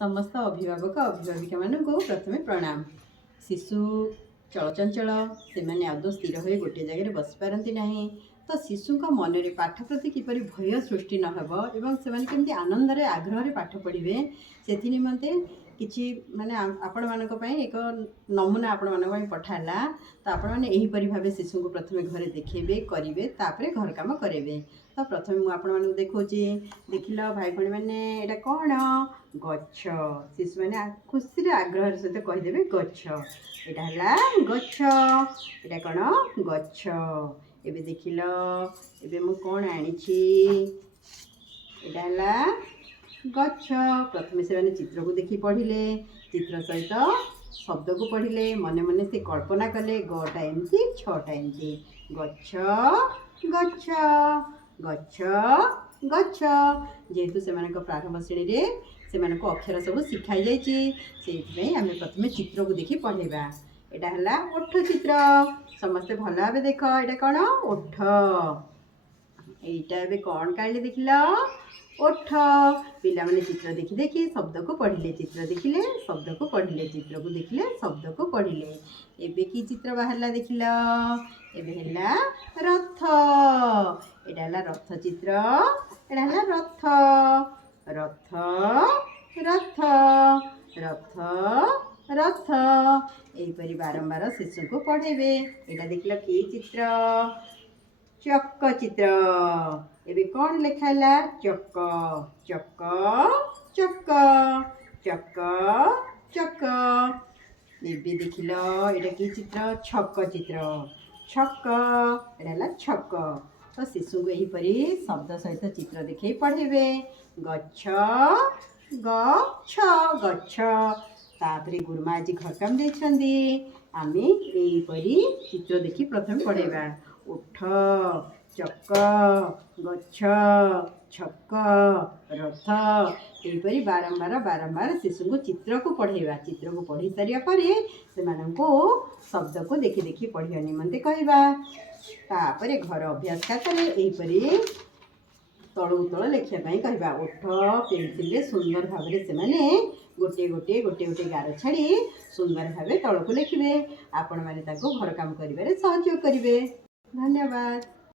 समस्त अभिभावक अभिभाविका मानू प्रथमे प्रणाम। शिशु चलचंचल से आदौ स्थिर हो गोटे जगह बस पारती ना, तो शिशु मन में पाठ प्रति किपर भय सृष्टि नहब एवं से केमती आनंद आग्रह पाठ पढ़े से निमंते किसी माने आपण मानक एक नमूना आपण मानक पठाला। तो आपण मैंने यहीपरि भाव शिशु को प्रथम घरे देखेबे करेंगे तापर घर काम करेंगे। तो प्रथम मुझे आपण मानक देखौची देख लो भाई भाई मैंने यहाँ कौन गच्छ शिशु मैंने खुशी आग्रह सहित कहीदेवे गच्छ यहाँ गच्छ यहाँ कौन गच्छ एबे देख लो एबे मु कौन आनी यहाँ गच्छ। प्रथम से मैंने चित्र को देखी पढ़िले चित्र सहित शब्द को पढ़िले मने मने से कल्पना कले गटा एमती छटा एमती गच्छ गच्छ गच्छ गच्छ। जेहेतु से प्रारंभ श्रेणी से अक्षर सब शिखाई जाइए आम प्रथम चित्र को देखी पढ़ेबा। यहाँ है ओठ चित्र समस्ते भल भाव देख यहाँ कौन ओठ यहाँ कौन काढ़ी देख लो ओठ। पिला माने चित्र देखी देखी शब्द को पढ़िले चित्र देखिले शब्द को पढ़िले चित्र को देखिले शब्द को पढ़िले। एबे की चित्र बाहरला देख लो एबे हैला रथ एटा रथ चित्र एटा रथ रथ रथ रथ रथ यहीपरि बारंबार शिशु को पढ़ेबे। यहाँ देख लो कि चित्र चक चित्र एबे कौन लिखाला चक चक चक चक चक। एबे देख लो यहाँ कि चित्र छक चित्र छक एटा छक। तो शिशु को यहीपरि शब्द सहित चित्र देखई पढ़ेबे गच्छ गच्छ गच्छ। तापरे गुरुमा आज घर काम देछंदी आमे यहीपरि चित्र देखी प्रथम पढ़ेबा उठ चक गच्छ छक रथ यहीपरि बारंबार बारंबार शिशु को चित्र को पढ़ेबा। चित्र को पढ़ी सारिया परे सेमानंको शब्द को देखी देखी पढ़िया निमंते कहबा। तापरे घर अभ्यास खातर यहीपरि तलू तल लिखापी कहबा उठ पेन्सिल सुंदर भाव से गोटे गोटे गोटे गोटे गार छाड़ी सुंदर भाव तल को लिखे आपण मैंने घर काम कर सहयोग करेंगे। धन्यवाद।